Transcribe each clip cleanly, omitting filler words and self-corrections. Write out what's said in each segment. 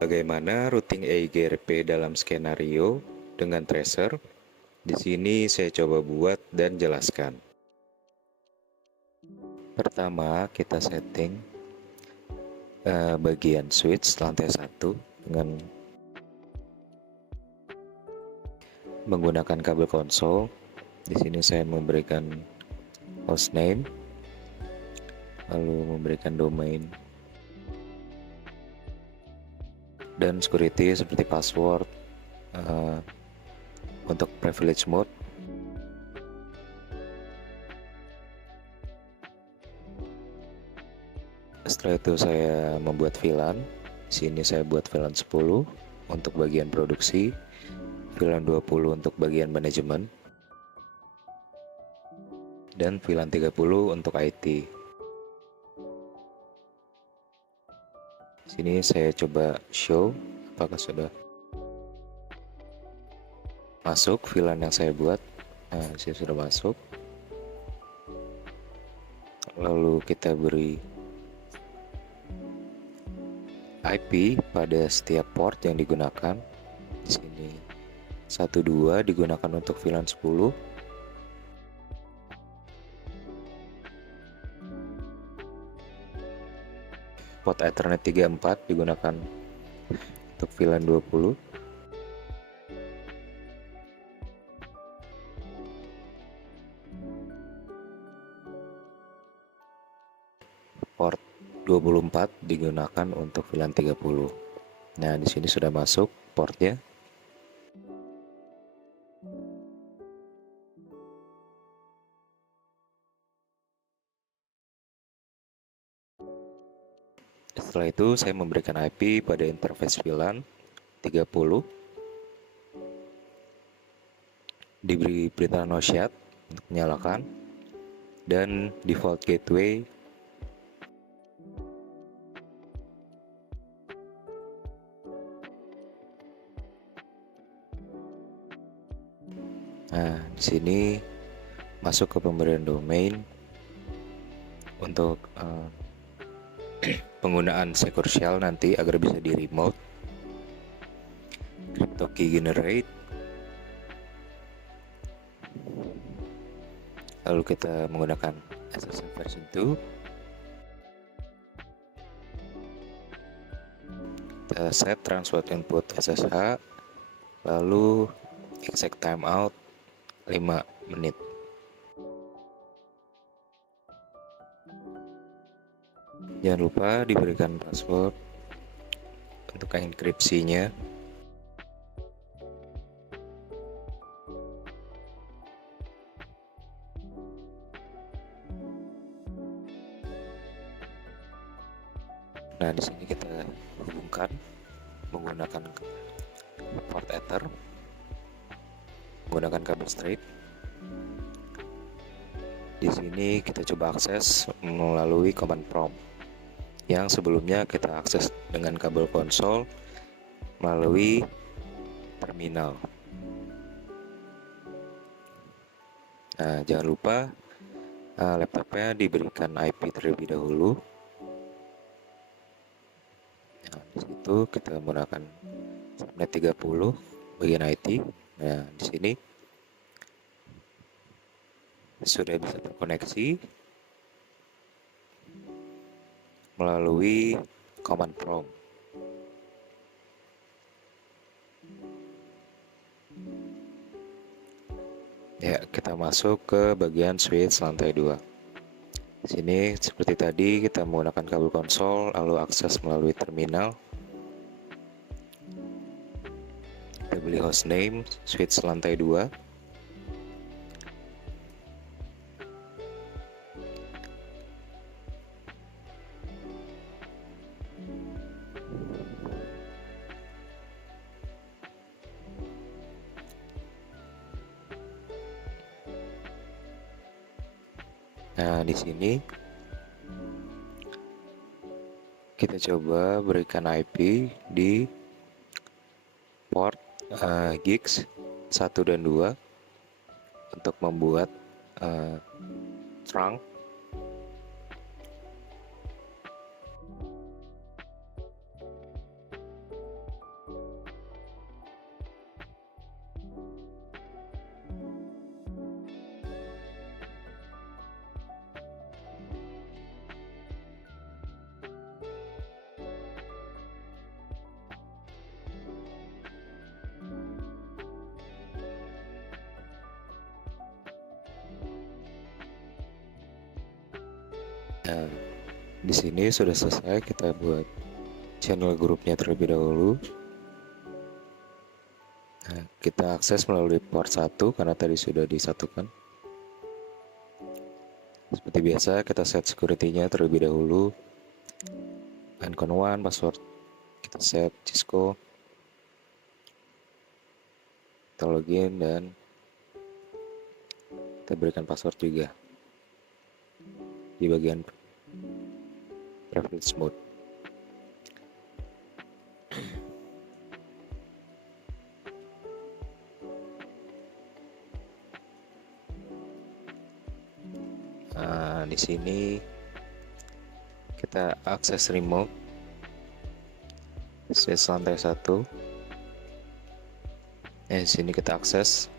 Bagaimana routing EIGRP dalam skenario dengan tracer? Di sini saya coba buat dan jelaskan. Pertama, kita setting bagian switch lantai 1 dengan menggunakan kabel konsol. Di sini saya memberikan hostname, lalu memberikan domain dan security seperti password. Untuk privilege mode, setelah itu saya membuat VLAN. Di sini saya buat VLAN 10 untuk bagian produksi, VLAN 20 untuk bagian manajemen, dan VLAN 30 untuk IT. Sini saya coba show apakah sudah masuk VLAN yang saya buat. Nah, saya sudah masuk. Lalu kita beri IP pada setiap port yang digunakan. Di sini 12 digunakan untuk VLAN 10. Port Ethernet 34 digunakan untuk VLAN 20. Port 24 digunakan untuk VLAN 30. Nah, di sini sudah masuk portnya. Setelah itu saya memberikan IP pada interface VLAN 30. Diberi perintah no shut untuk menyalakan, dan default gateway Nah, di sini masuk ke pemberian domain untuk penggunaan secure shell nanti agar bisa di remote. Crypto key generate. Lalu kita menggunakan SSH version 2. Kita set transfer input SSH, lalu exact timeout 5 menit. Jangan lupa diberikan password untuk enkripsinya. Nah, di sini kita hubungkan menggunakan port Ether, menggunakan kabel straight. Di sini kita coba akses melalui command prompt yang sebelumnya kita akses dengan kabel konsol melalui terminal. Nah, jangan lupa laptopnya diberikan IP terlebih dahulu. Nah, di situ kita menggunakan subnet 30 bagian IT. Nah, di sini sudah bisa terkoneksi melalui command prompt. Ya, kita masuk ke bagian switch lantai 2. Sini seperti tadi kita menggunakan kabel konsol lalu akses melalui terminal. Kita beli hostname switch lantai 2. Nah, di sini kita coba berikan IP di port gigs 1 dan 2 untuk membuat trunk. Nah, di sini sudah selesai, kita buat channel grupnya terlebih dahulu. Nah, kita akses melalui port 1 karena tadi sudah disatukan. Seperti biasa, kita set security-nya terlebih dahulu. Encon 1, password kita set Cisco. Kita login dan kita berikan password juga di bagian privilege mode. Nah, di sini kita akses remote switch lantai 1. Di sini kita akses.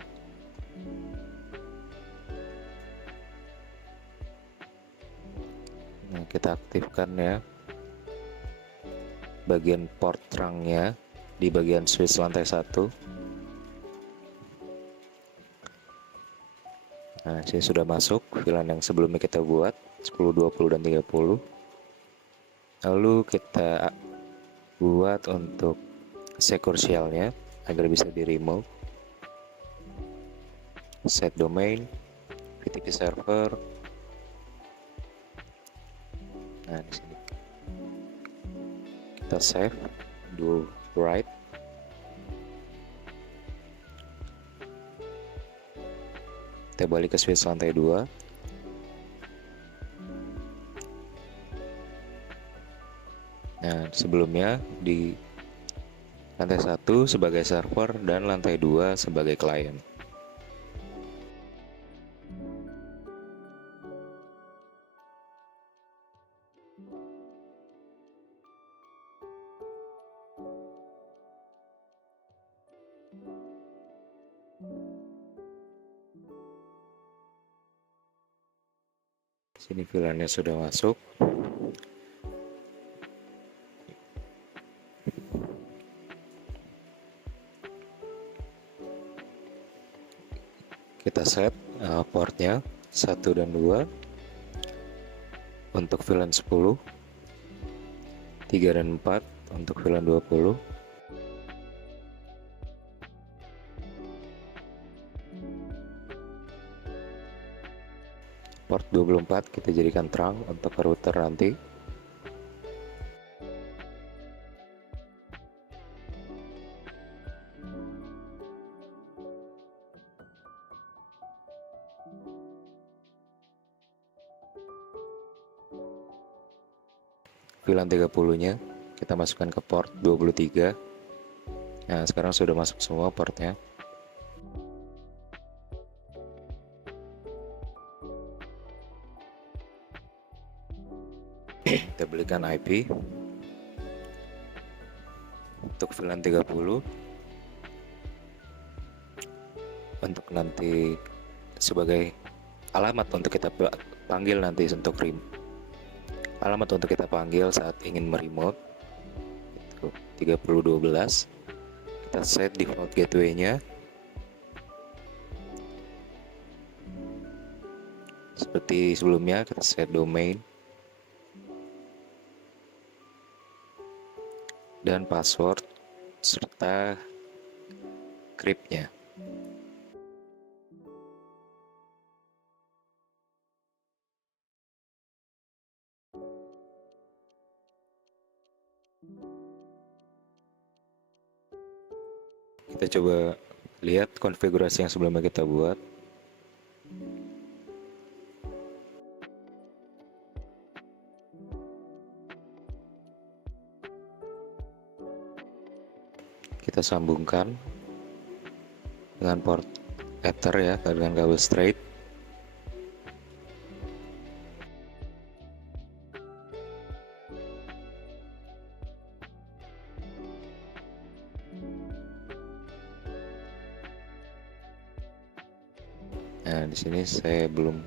Nah, kita aktifkan ya bagian port terangnya di bagian switch lantai 1. Nah, sini sudah masuk VLAN yang sebelumnya kita buat 10, 20 dan 30. Lalu kita buat untuk secure shell-nya agar bisa di remove. Set domain, VTP server. Nah, di sini kita save, do write. Kita balik ke switch lantai 2. Nah, sebelumnya di lantai 1 sebagai server dan lantai 2 sebagai klien. Sini VLAN-nya sudah masuk. Kita set portnya 1 dan 2 untuk VLAN 10, 3 dan 4 untuk VLAN 20. Port 24 kita jadikan terang untuk router nanti. VLAN 30-nya kita masukkan ke port 23. Nah, sekarang sudah masuk semua portnya. Kita belikan IP untuk VLAN 30 untuk nanti sebagai alamat untuk kita panggil nanti untuk alamat untuk kita panggil saat ingin meremote itu 3012. Kita set default gateway-nya seperti sebelumnya. Kita set domain dan password serta crypt-nya. Kita coba lihat konfigurasi yang sebelumnya kita buat. Kita sambungkan dengan port Ether ya, dengan kabel straight. Nah, di sini saya belum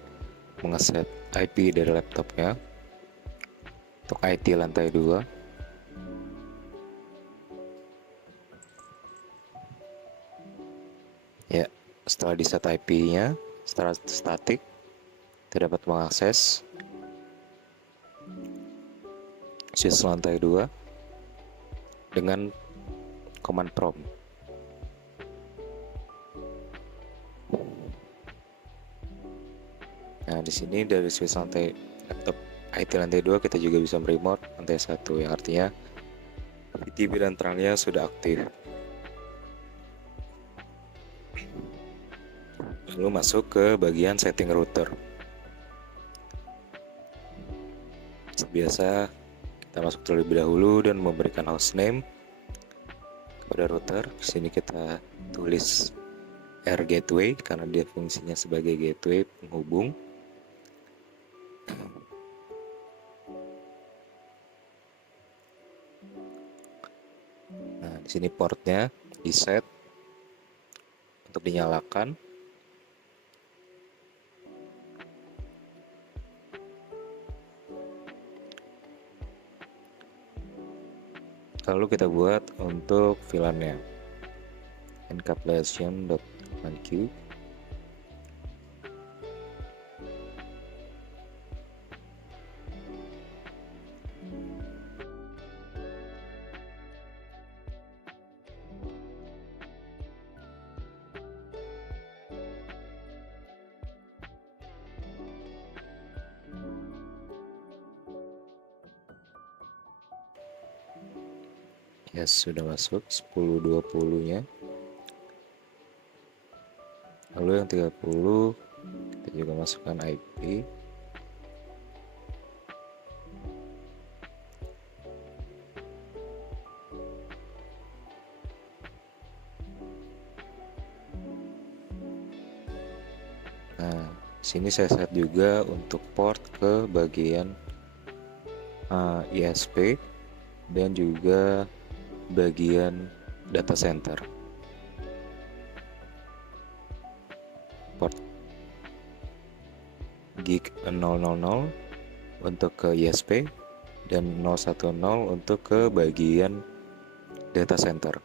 mengeset IP dari laptopnya untuk IT lantai 2. Ya, setelah di set IP-nya, setelah statik, kita dapat mengakses switch lantai 2 dengan command prompt. Nah, di sini dari switch lantai laptop IT lantai 2 kita juga bisa meremote lantai 1, yang artinya VTP dan terangnya sudah aktif. Lalu masuk ke bagian setting router. Seperti biasa, kita masuk terlebih dahulu dan memberikan hostname kepada router. Di sini kita tulis R gateway karena dia fungsinya sebagai gateway penghubung. Nah, di sini portnya di set untuk dinyalakan. Lalu kita buat untuk VLAN-nya encapsulation.1q. Ya, sudah masuk 10.20-nya. Lalu yang 30 kita juga masukkan IP. Nah, sini saya set juga untuk port ke bagian ISP dan juga bagian data center. Port gig 000 untuk ke ISP dan 010 untuk ke bagian data center.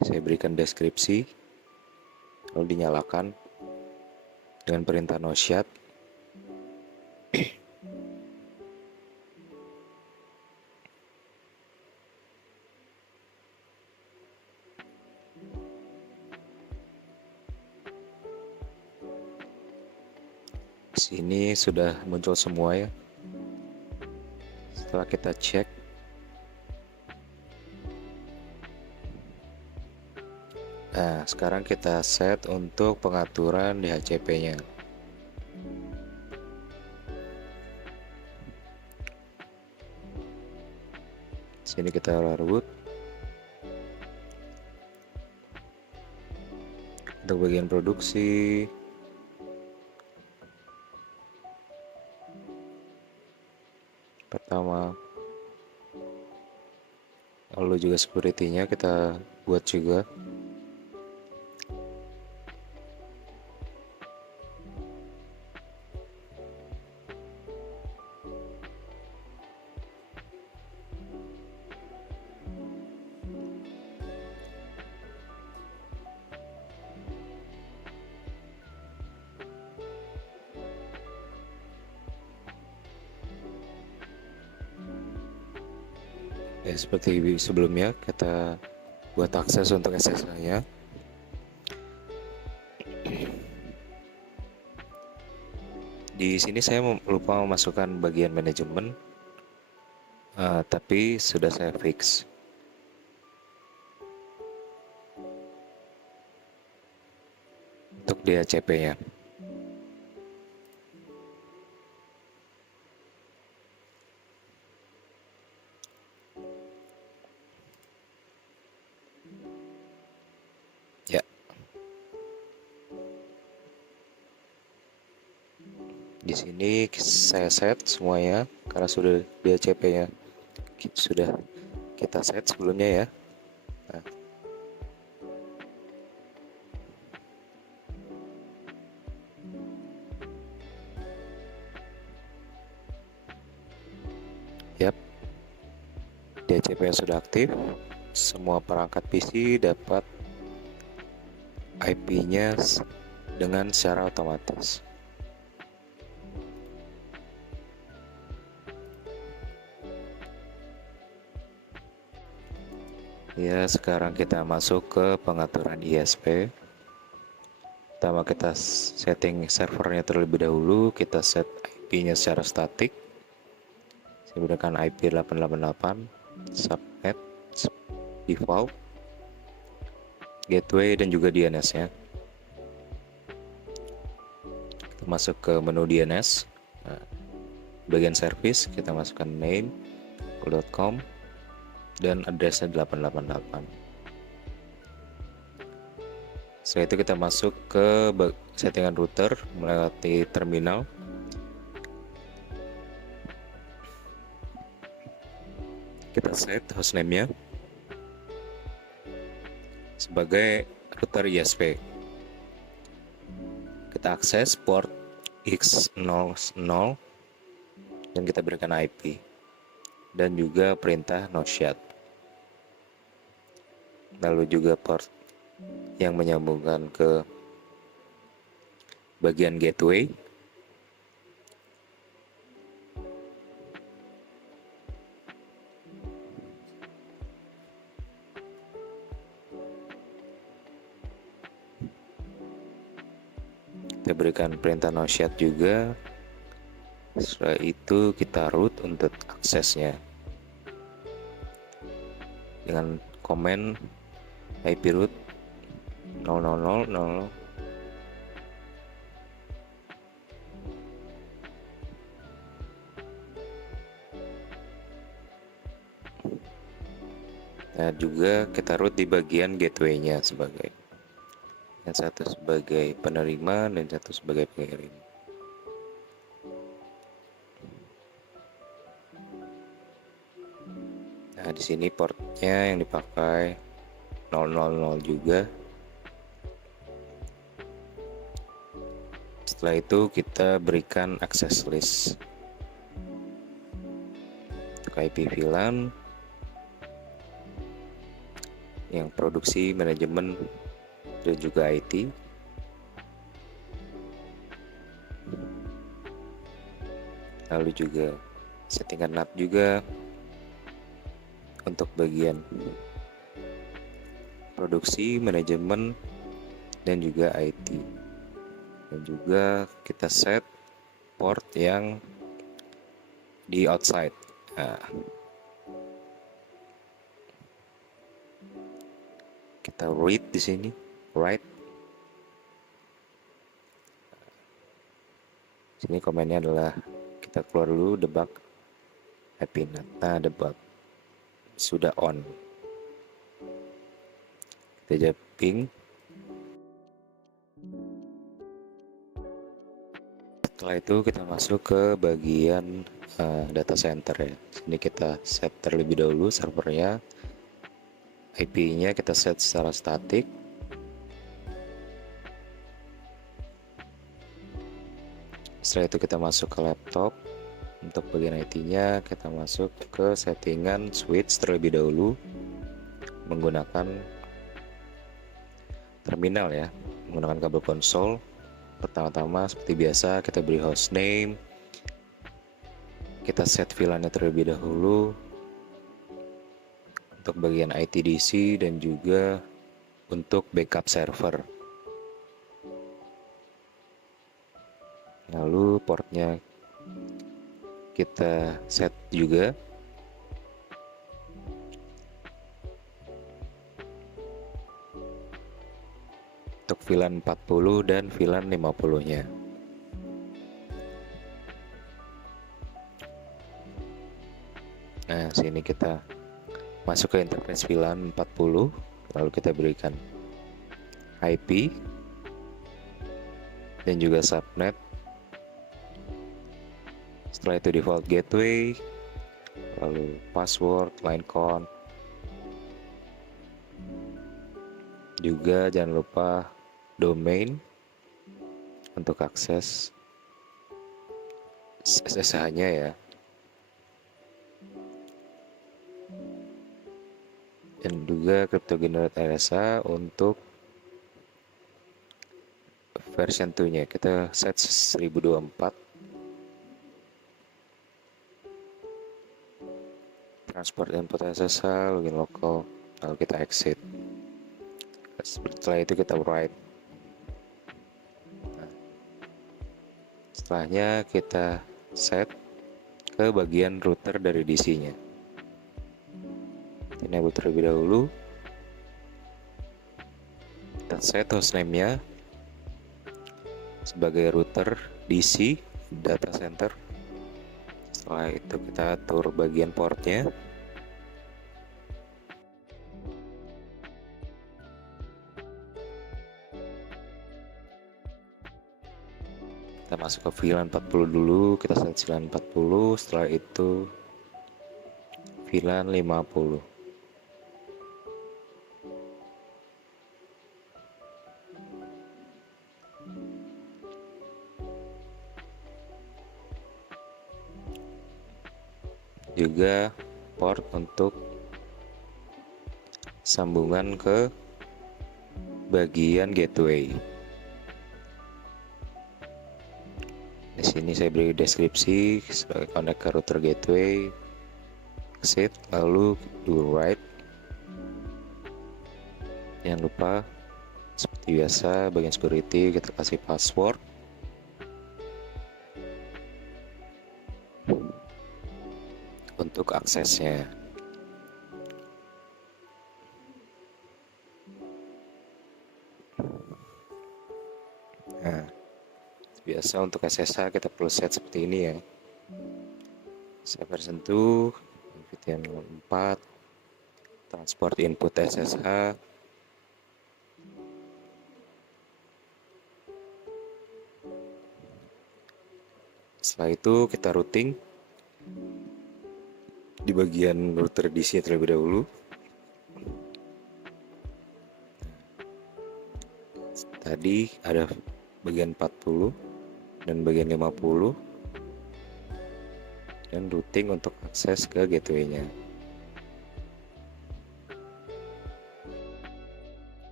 Saya berikan deskripsi, lalu dinyalakan dengan perintah no shut. Sini sudah muncul semua ya. Setelah kita cek, nah sekarang kita set untuk pengaturan DHCP-nya. Sini kita root. Untuk bagian produksi, pertama, lalu juga security-nya kita buat juga. Ya, seperti sebelumnya kita buat akses untuk SSH-nya. Di sini saya lupa memasukkan bagian manajemen, tapi sudah saya fix. Untuk DHCP-nya. Ya. Di sini saya set semuanya karena sudah DHCP-nya sudah kita set sebelumnya ya. Nah. Yap. DHCP-nya sudah aktif. Semua perangkat PC dapat IP-nya dengan secara otomatis. Ya, sekarang kita masuk ke pengaturan ISP. Pertama kita setting servernya terlebih dahulu, kita set IP-nya secara statik. Saya gunakan IP 888, subnet, default, gateway, dan juga DNS-nya. Kita masuk ke menu DNS. Nah, bagian service kita masukkan name.com dan addressnya 888. Setelah itu kita masuk ke settingan router melewati terminal. Kita set hostname-nya sebagai router ISP. Kita akses port X00 dan kita berikan IP dan juga perintah no shut. Lalu juga port yang menyambungkan ke bagian gateway. Kita berikan perintah no shut juga. Setelah itu kita root untuk aksesnya dengan komen IP root 000. Nah, juga kita root di bagian gateway-nya sebagai yang satu sebagai penerima dan satu sebagai pengirim. Nah, di sini portnya yang dipakai 000 juga. Setelah itu kita berikan access list untuk IP VLAN yang produksi, manajemen, dan juga IT. Lalu juga settingan NAT juga untuk bagian produksi, manajemen, dan juga IT. Dan juga kita set port yang di outside. Nah, kita read di sini, write. Sini komennya adalah kita keluar dulu debug IP NAT. Nah, debug sudah on. Kita aja ping. Setelah itu kita masuk ke bagian data center ya. Sini kita set terlebih dahulu servernya. IP-nya kita set secara statik. Setelah itu kita masuk ke laptop. Untuk bagian IT-nya kita masuk ke settingan switch terlebih dahulu menggunakan terminal ya, menggunakan kabel konsol. Pertama-tama seperti biasa kita beri hostname, kita set VLAN-nya terlebih dahulu untuk bagian ITDC dan juga untuk backup server. Lalu portnya kita set juga. Untuk VLAN 40 dan VLAN 50-nya. Nah, sini kita masuk ke interface VLAN 40, lalu kita berikan IP dan juga subnet. Setelah itu default gateway, lalu password, line count. Juga jangan lupa domain untuk akses SSH-nya ya. Dan juga crypto-generate RSA untuk version 2-nya kita set 1024. Transport input SSH, login lokal. lalu kita exit. Setelah itu kita write. Setelahnya kita set ke bagian router dari DC-nya. Enable terlebih dahulu. Kita set hostname-nya sebagai router DC data center. Setelah itu kita atur bagian portnya. Kita masuk ke VLAN 40 dulu, kita set VLAN 40, setelah itu VLAN 50. Juga port untuk sambungan ke bagian gateway. Di sini saya beri deskripsi sebagai connect ke router gateway, exit, lalu do write. Jangan lupa seperti biasa bagian security kita kasih password. Untuk aksesnya. Nah, biasa untuk SSH kita perlu set seperti ini ya. Saya bersentuh VPN 4, transport input SSH, setelah itu kita routing di bagian router DC terlebih dahulu. Tadi ada bagian 40 dan bagian 50 dan routing untuk akses ke gateway-nya.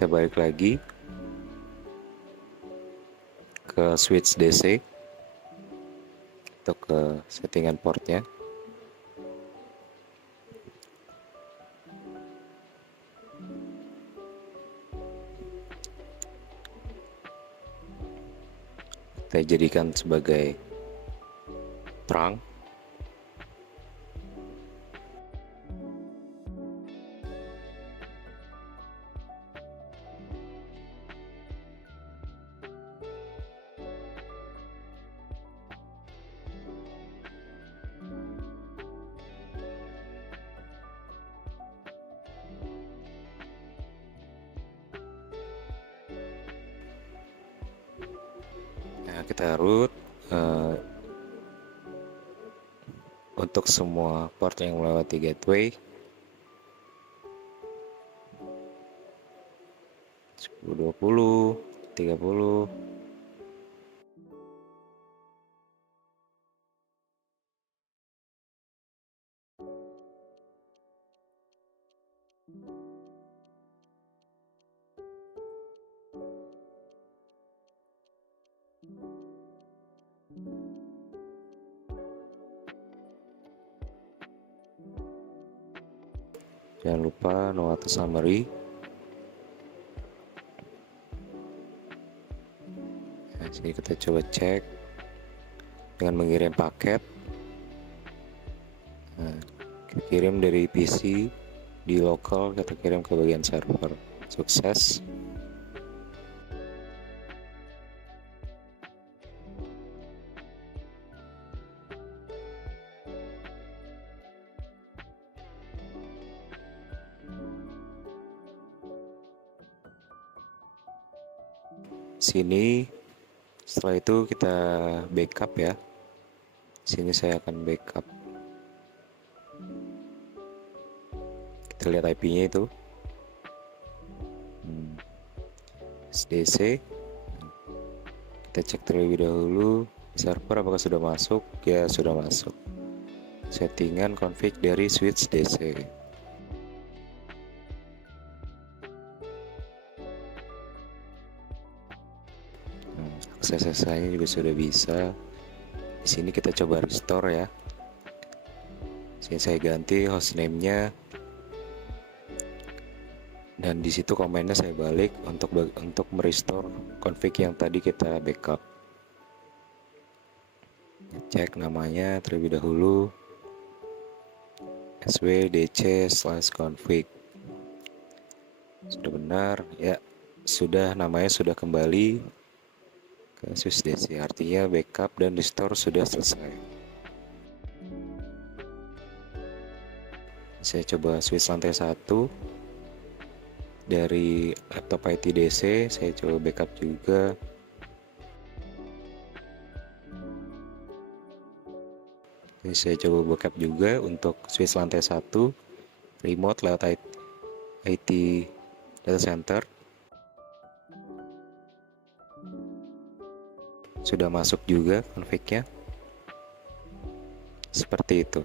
Kita balik lagi ke switch DC atau ke settingan portnya. Kita jadikan sebagai trunk. Nah, kita root untuk semua port yang melewati gateway 10, 20, 30. Jangan lupa no auto summary. Nah, sini kita coba cek dengan mengirim paket. Nah, kita kirim dari PC di lokal, kita kirim ke bagian server. Sukses. Sini setelah itu kita backup ya. Sini saya akan backup. Kita lihat IP-nya itu. SDC. Kita cek terlebih dahulu server apakah sudah masuk. Ya, sudah masuk. Settingan config dari switch DC. SSH-nya juga sudah bisa. Di sini kita coba restore ya. Sini saya ganti hostname-nya, dan di situ komennya saya balik untuk merestore config yang tadi kita backup. Cek namanya terlebih dahulu, swdc/config. Sudah benar ya, sudah, namanya sudah kembali ke SwissDC, artinya backup dan restore sudah selesai. Saya coba switch lantai 1 dari laptop IT DC, saya coba backup juga. Ini saya coba backup juga untuk switch lantai 1 remote lewat IT data center. Sudah masuk juga config-nya. Seperti itu.